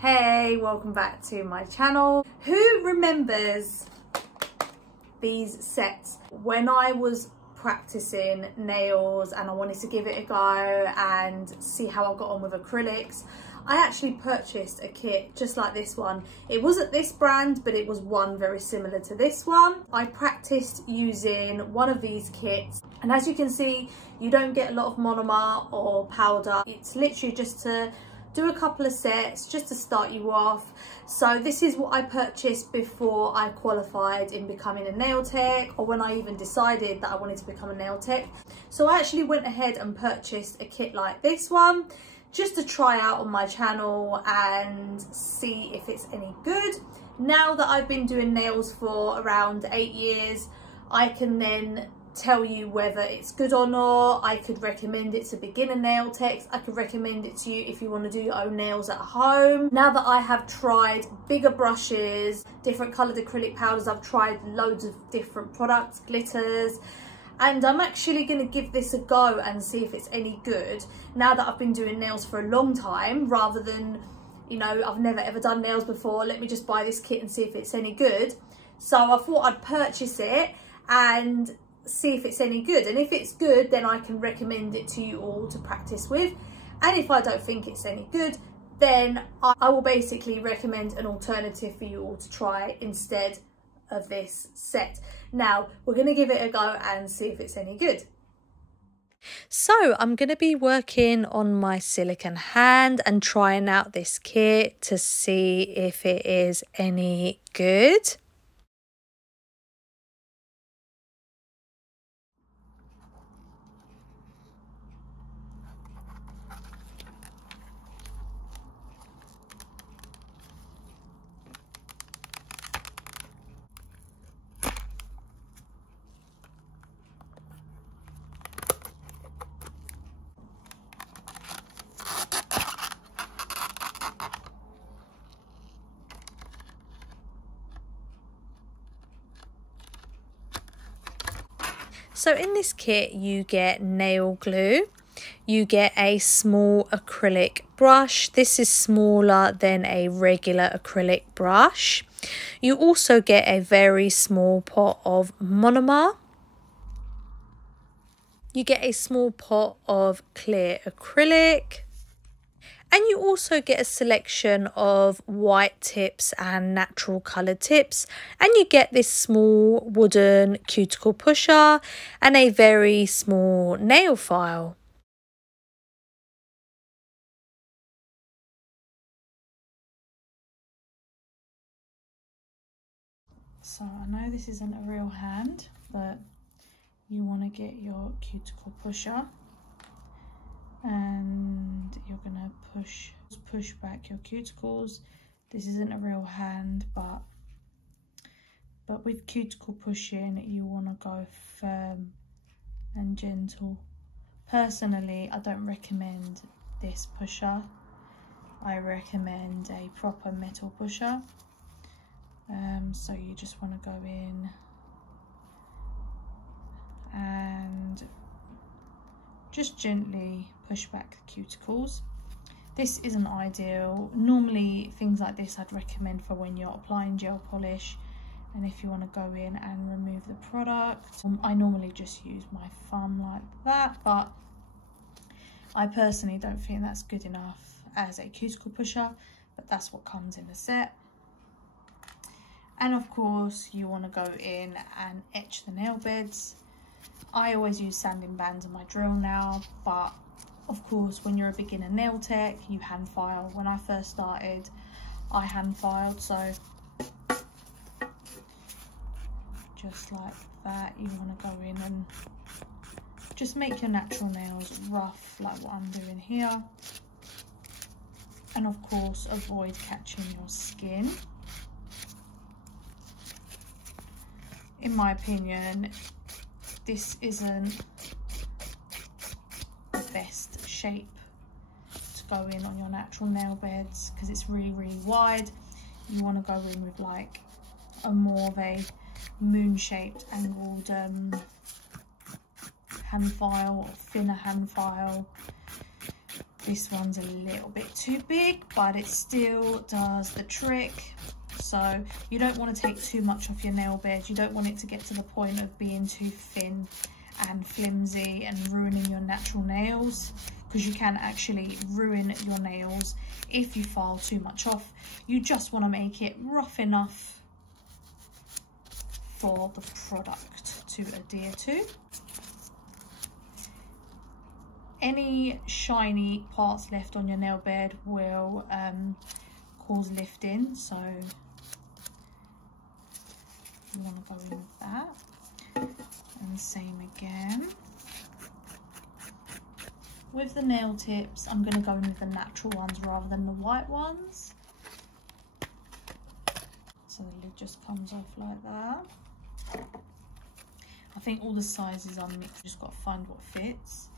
Hey, welcome back to my channel. Who remembers these sets? When I was practicing nails and I wanted to give it a go and see how I got on with acrylics, I actually purchased a kit just like this one. It wasn't this brand, but it was one very similar to this one. I practiced using one of these kits, and as you can see, you don't get a lot of monomer or powder. It's literally just to do a couple of sets just to start you off. So this is what I purchased before I qualified in becoming a nail tech, or when I even decided that I wanted to become a nail tech. So I actually went ahead and purchased a kit like this one just to try out on my channel and see if it's any good. Now that I've been doing nails for around 8 years, I can then tell you whether it's good or not. I could recommend it to beginner nail techs. I could recommend it to you if you want to do your own nails at home. Now that I have tried bigger brushes, different coloured acrylic powders, I've tried loads of different products, glitters, and I'm actually going to give this a go and see if it's any good now that I've been doing nails for a long time, rather than, you know, I've never ever done nails before, let me just buy this kit and see if it's any good. So I thought I'd purchase it and see if it's any good, and if it's good then I can recommend it to you all to practice with, and if I don't think it's any good then I will basically recommend an alternative for you all to try instead of this set. Now we're going to give it a go and see if it's any good. So I'm going to be working on my silicone hand and trying out this kit to see if it is any good. So in this kit you get nail glue, you get a small acrylic brush. This is smaller than a regular acrylic brush. You also get a very small pot of monomer. You get a small pot of clear acrylic. And you also get a selection of white tips and natural coloured tips. And you get this small wooden cuticle pusher and a very small nail file. So I know this isn't a real hand, but you want to get your cuticle pusher and you're going to push back your cuticles. This isn't a real hand, but with cuticle pushing you want to go firm and gentle. Personally, I don't recommend this pusher. I recommend a proper metal pusher. So you just want to go in and just gently push back the cuticles. This isn't ideal. Normally things like this I'd recommend for when you're applying gel polish and if you want to go in and remove the product. I normally just use my thumb like that, but I personally don't think that's good enough as a cuticle pusher, but that's what comes in the set. And of course you want to go in and etch the nail beds. I always use sanding bands on my drill now, but of course when you're a beginner nail tech you hand file. When I first started I hand filed, so just like that you want to go in and just make your natural nails rough like what I'm doing here, and of course avoid catching your skin. In my opinion, this isn't the best shape to go in on your natural nail beds because it's really wide. You want to go in with like a more of a moon shaped angled hand file or thinner hand file, This one's a little bit too big, but it still does the trick. So you don't want to take too much off your nail bed. You don't want it to get to the point of being too thin and flimsy and ruining your natural nails, because you can actually ruin your nails if you file too much off. You just want to make it rough enough for the product to adhere to. Any shiny parts left on your nail bed will cause lifting, so you want to go in with that. And same again. With the nail tips, I'm going to go in with the natural ones rather than the white ones. So the lid just comes off like that. I think all the sizes are mixed, just got to find what fits.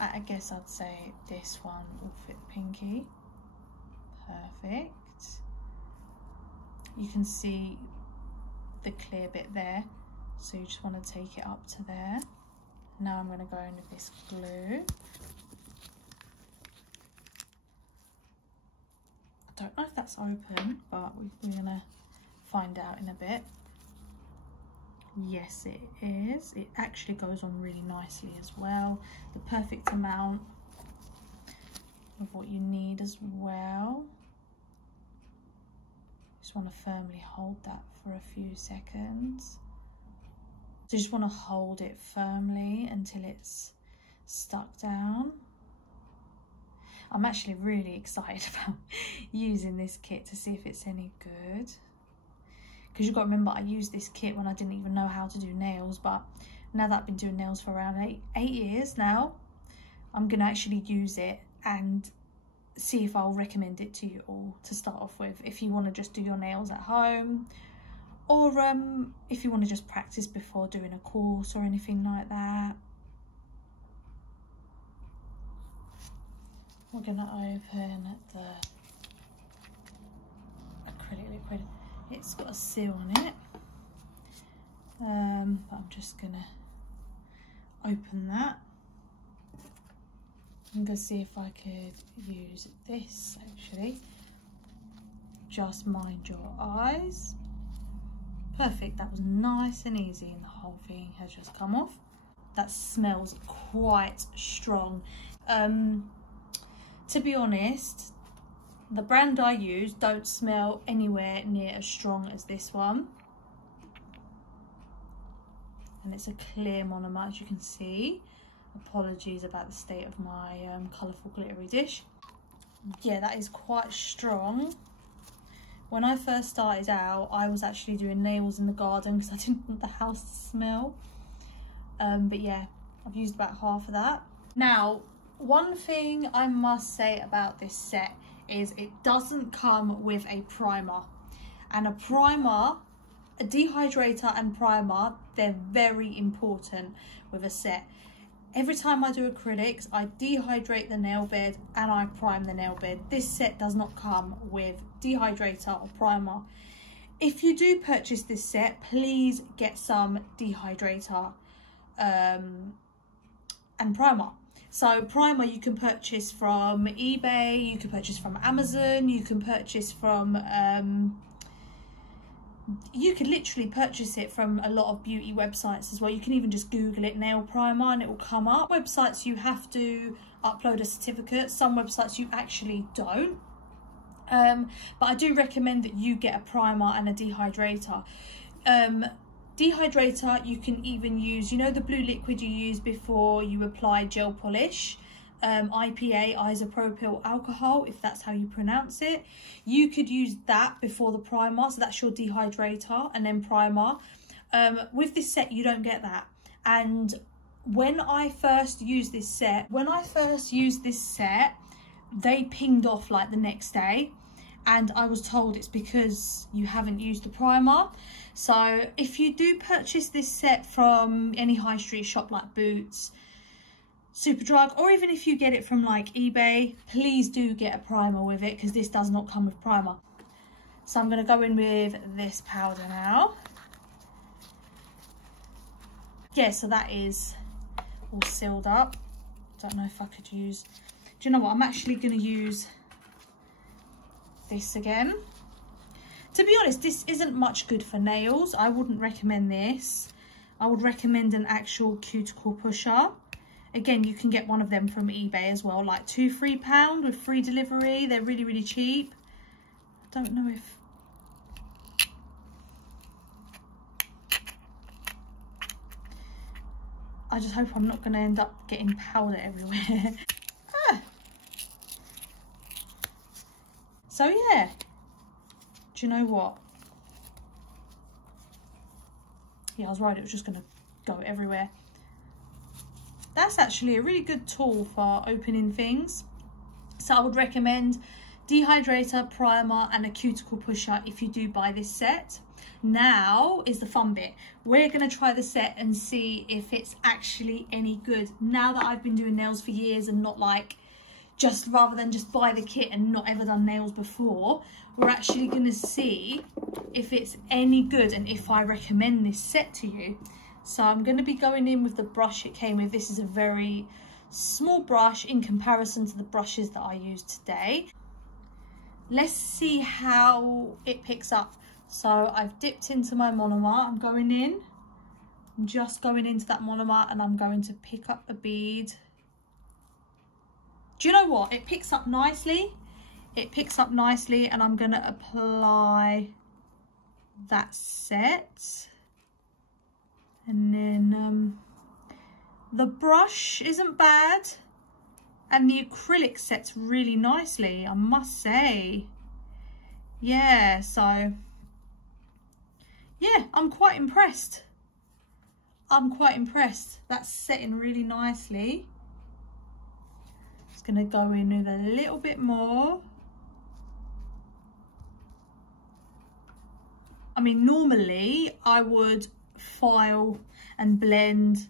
I guess I'd say this one will fit pinky. Perfect. You can see the clear bit there, so you just want to take it up to there. Now I'm going to go in with this glue. I don't know if that's open, but we're going to find out in a bit. Yes, it is. It actually goes on really nicely as well. The perfect amount of what you need as well. Just want to firmly hold that for a few seconds. So you just want to hold it firmly until it's stuck down. I'm actually really excited about using this kit to see if it's any good. Because you've got to remember, I used this kit when I didn't even know how to do nails, but now that I've been doing nails for around eight years now, I'm going to actually use it and see if I'll recommend it to you all to start off with, if you want to just do your nails at home, or if you want to just practice before doing a course or anything like that. We're going to open the acrylic liquid. It's got a seal on it, but I'm just going to open that. I'm going to see if I could use this actually. Just mind your eyes. Perfect, that was nice and easy, and the whole thing has just come off. That smells quite strong. To be honest, the brand I use don't smell anywhere near as strong as this one. And it's a clear monomer, as you can see. Apologies about the state of my colourful glittery dish. Yeah, that is quite strong. When I first started out, I was actually doing nails in the garden because I didn't want the house to smell. But yeah, I've used about half of that. Now, one thing I must say about this set is it doesn't come with a primer. And a primer, a dehydrator and primer, they're very important with a set. Every time I do acrylics, I dehydrate the nail bed and I prime the nail bed. This set does not come with dehydrator or primer. If you do purchase this set, please get some dehydrator and primer. So primer you can purchase from eBay, you can purchase from Amazon, you can purchase from you could literally purchase it from a lot of beauty websites as well. You can even just Google it, nail primer, and it will come up. Websites you have to upload a certificate. Some websites you actually don't. But I do recommend that you get a primer and a dehydrator. Dehydrator you can even use, you know the blue liquid you use before you apply gel polish? IPA, isopropyl alcohol, if that's how you pronounce it. You could use that before the primer, so that's your dehydrator and then primer. With this set you don't get that, and when I first used this set, they pinged off like the next day, and I was told it's because you haven't used the primer. So if you do purchase this set from any high street shop like Boots, Superdrug, or even if you get it from like eBay, please do get a primer with it, because this does not come with primer. So I'm going to go in with this powder now. Yeah, so that is all sealed up. don't know if I could use, do you know what, I'm actually going to use this again. To be honest, this isn't much good for nails. I wouldn't recommend this. I would recommend an actual cuticle pusher. Again, you can get one of them from eBay as well, like £2–3 with free delivery. They're really, really cheap. I don't know if... I just hope I'm not going to end up getting powder everywhere. So yeah, do you know what? Yeah, I was right, it was just going to go everywhere. That's actually a really good tool for opening things. So I would recommend dehydrator, primer and a cuticle pusher if you do buy this set. Now is the fun bit. We're going to try the set and see if it's actually any good. Now that I've been doing nails for years and not like, just rather than just buy the kit and not ever done nails before, we're actually going to see if it's any good and if I recommend this set to you. So I'm going to be going in with the brush it came with. This is a very small brush in comparison to the brushes that I use today. Let's see how it picks up. So I've dipped into my monomer. I'm going in. I'm just going into that monomer and I'm going to pick up a bead. Do you know what? It picks up nicely. It picks up nicely and I'm going to apply that set. And then the brush isn't bad. And the acrylic sets really nicely, I must say. Yeah, so... yeah, I'm quite impressed. I'm quite impressed. That's setting really nicely. Just going to go in with a little bit more. I mean, normally I would file and blend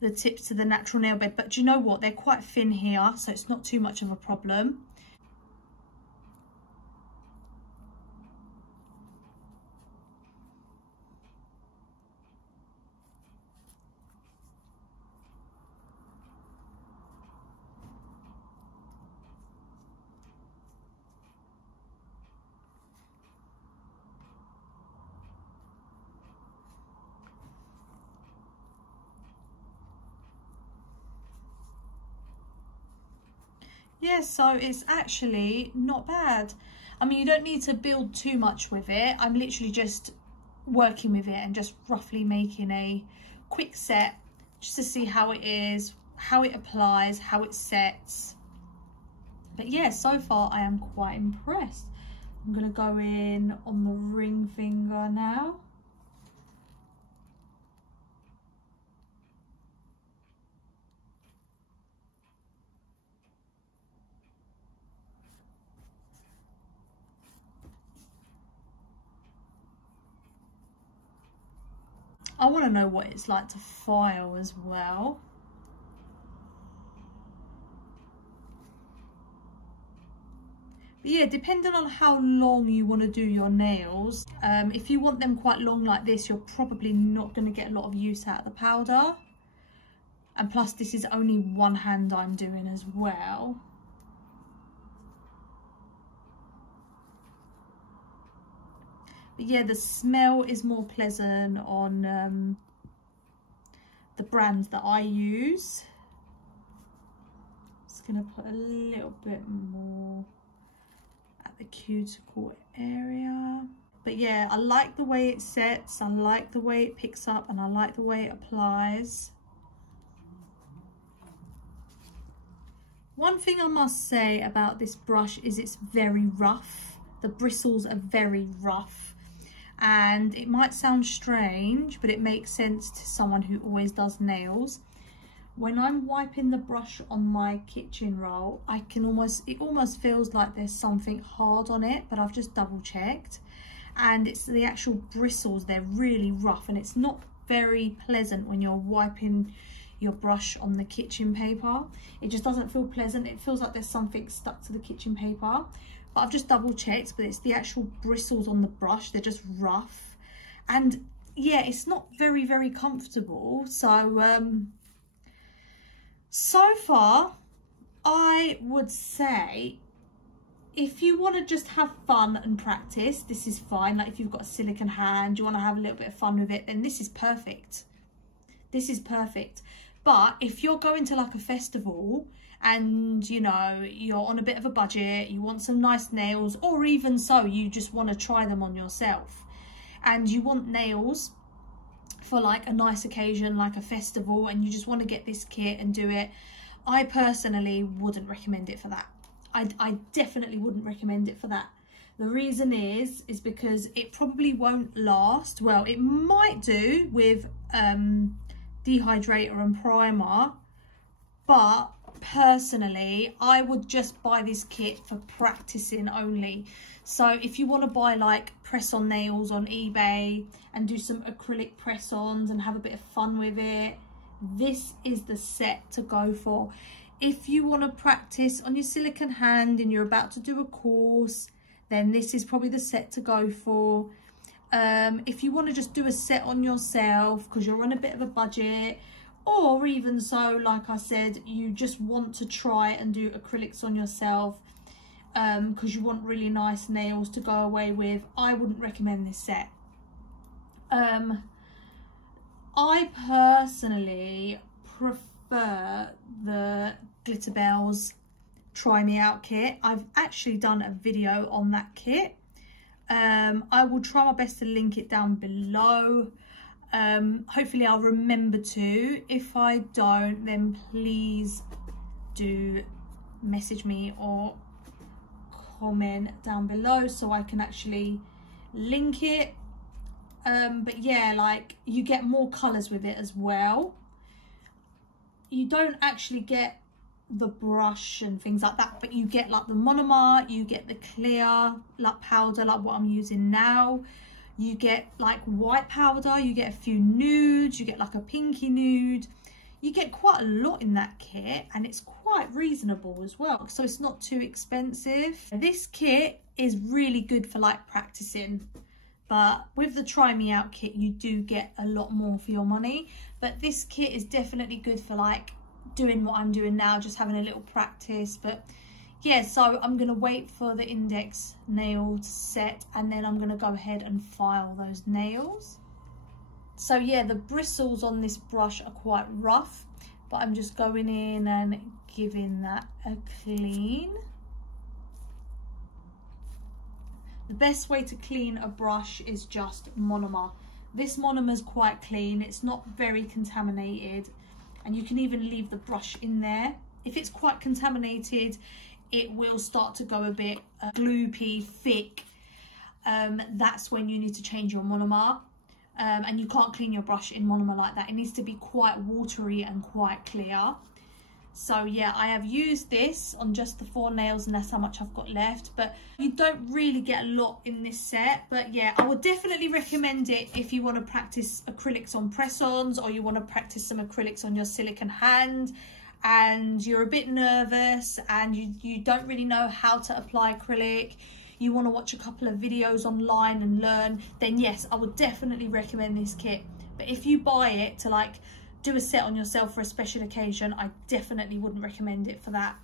the tips to the natural nail bed, but do you know what? They're quite thin here, so it's not too much of a problem. Yeah, so it's actually not bad. I mean, you don't need to build too much with it. I'm literally just working with it and just roughly making a quick set just to see how it is, how it applies, how it sets. But yeah, so far I am quite impressed. I'm going to go in on the ring finger now. I want to know what it's like to file as well. But yeah, depending on how long you want to do your nails, if you want them quite long like this, you're probably not going to get a lot of use out of the powder. And plus this is only one hand I'm doing as well. But yeah, the smell is more pleasant on the brand that I use. Just gonna put a little bit more at the cuticle area. But yeah, I like the way it sets, I like the way it picks up, and I like the way it applies. One thing I must say about this brush is it's very rough. The bristles are very rough. And it might sound strange, but it makes sense to someone who always does nails. When I'm wiping the brush on my kitchen roll, it almost feels like there's something hard on it, but I've just double checked. And it's the actual bristles, they're really rough, and it's not very pleasant when you're wiping your brush on the kitchen paper. It just doesn't feel pleasant. It feels like there's something stuck to the kitchen paper. But I've just double checked, but it's the actual bristles on the brush, they're just rough. And yeah, it's not very, very comfortable. So So far, I would say if you want to just have fun and practice, this is fine. Like if you've got a silicone hand, you want to have a little bit of fun with it, then this is perfect. This is perfect. But if you're going to like a festival and, you know, you're on a bit of a budget, you want some nice nails, or even so, you just want to try them on yourself, and you want nails for like a nice occasion, like a festival, and you just want to get this kit and do it, I personally wouldn't recommend it for that. I definitely wouldn't recommend it for that. The reason is because it probably won't last. Well, it might do with dehydrator and primer, but personally I would just buy this kit for practicing only. So if you want to buy like press-on nails on eBay and do some acrylic press-ons and have a bit of fun with it, this is the set to go for. If you want to practice on your silicone hand and you're about to do a course, then this is probably the set to go for. If you want to just do a set on yourself because you're on a bit of a budget, or even so, like I said, you just want to try and do acrylics on yourself because you want really nice nails to go away with, I wouldn't recommend this set. I personally prefer the Glitterbels Try Me Out kit. I've actually done a video on that kit. I will try my best to link it down below. Hopefully I'll remember to. If I don't, then please do message me or comment down below so I can actually link it. But yeah, like you get more colours with it as well. You don't actually get the brush and things like that, but you get like the monomer, you get the clear like powder like what I'm using now, you get like white powder, you get a few nudes, you get like a pinky nude, you get quite a lot in that kit, and it's quite reasonable as well, so it's not too expensive. This kit is really good for like practicing, but with the Try Me Out kit you do get a lot more for your money. But this kit is definitely good for like doing what I'm doing now, just having a little practice. But yeah, so I'm gonna wait for the index nail to set, and then I'm gonna go ahead and file those nails. So yeah, the bristles on this brush are quite rough, but I'm just going in and giving that a clean. The best way to clean a brush is just monomer. This monomer is quite clean, it's not very contaminated, and you can even leave the brush in there. If it's quite contaminated, it will start to go a bit gloopy, thick. That's when you need to change your monomer. And you can't clean your brush in monomer like that. It needs to be quite watery and quite clear. So yeah, I have used this on just the 4 nails, and that's how much I've got left. But you don't really get a lot in this set. But yeah, I would definitely recommend it if you want to practice acrylics on press-ons, or you want to practice some acrylics on your silicone hand and you're a bit nervous and you don't really know how to apply acrylic, you want to watch a couple of videos online and learn, then yes, I would definitely recommend this kit. But if you buy it to like do a set on yourself for a special occasion, I definitely wouldn't recommend it for that.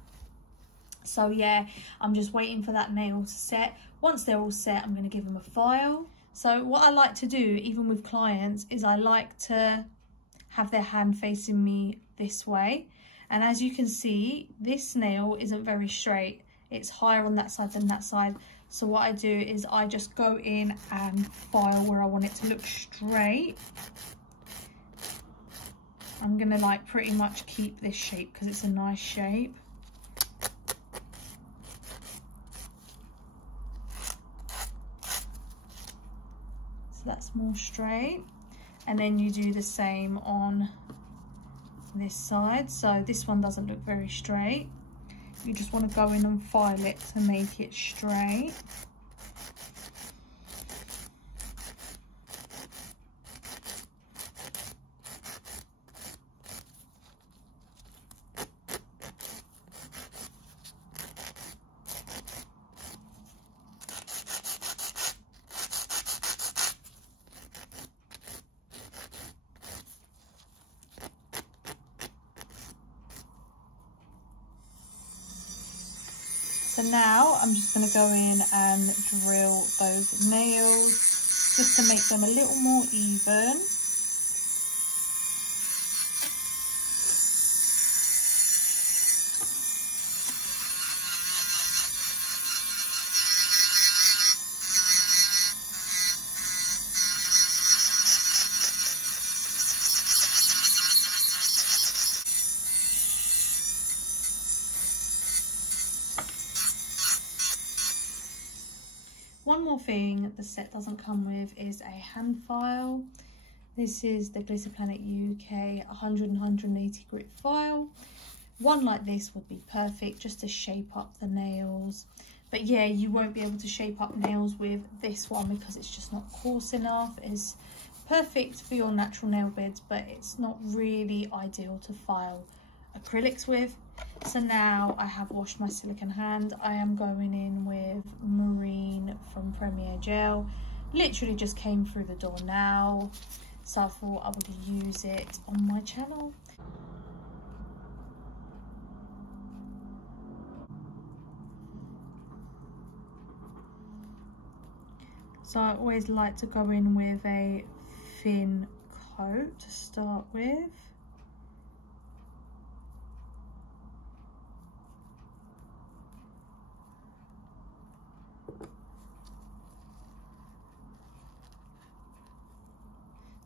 So yeah, I'm just waiting for that nail to set. Once they're all set, I'm going to give them a file. So what I like to do, even with clients, is I like to have their hand facing me this way. And as you can see, this nail isn't very straight. It's higher on that side than that side. So what I do is I just go in and file where I want it to look straight. I'm gonna like pretty much keep this shape because it's a nice shape. So that's more straight. And then you do the same on this side. So this one doesn't look very straight. You just want to go in and file it to make it straight. now I'm just going to go in and drill those nails just to make them a little more even. One more thing the set doesn't come with is a hand file. This is the Glitter Planet UK 100 and 180 grit file. One like this would be perfect just to shape up the nails. But yeah, you won't be able to shape up nails with this one because it's just not coarse enough. It's perfect for your natural nail beds, but it's not really ideal to file acrylics with. So now I have washed my silicone hand. I am going in with Marine from Premier Gel. Literally just came through the door now, so I thought I would use it on my channel. So I always like to go in with a thin coat to start with.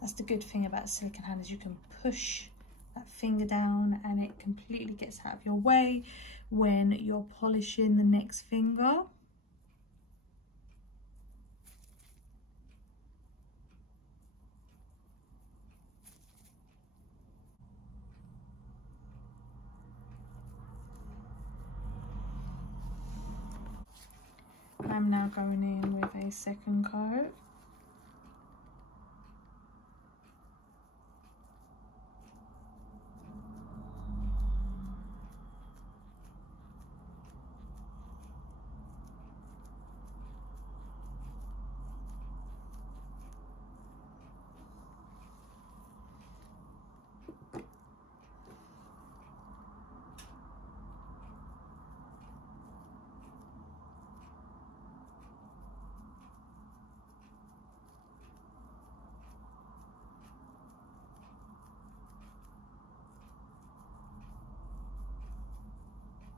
That's the good thing about a silicone hand, is you can push that finger down and it completely gets out of your way when you're polishing the next finger. I'm now going in with a second coat.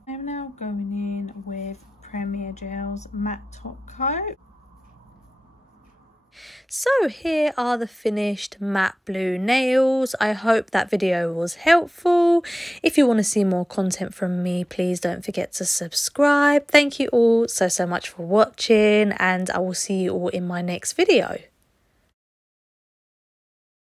I'm now going in with Premier Gel's matte top coat. So here are the finished matte blue nails. I hope that video was helpful. If you want to see more content from me, please don't forget to subscribe. Thank you all so much for watching, and I will see you all in my next video.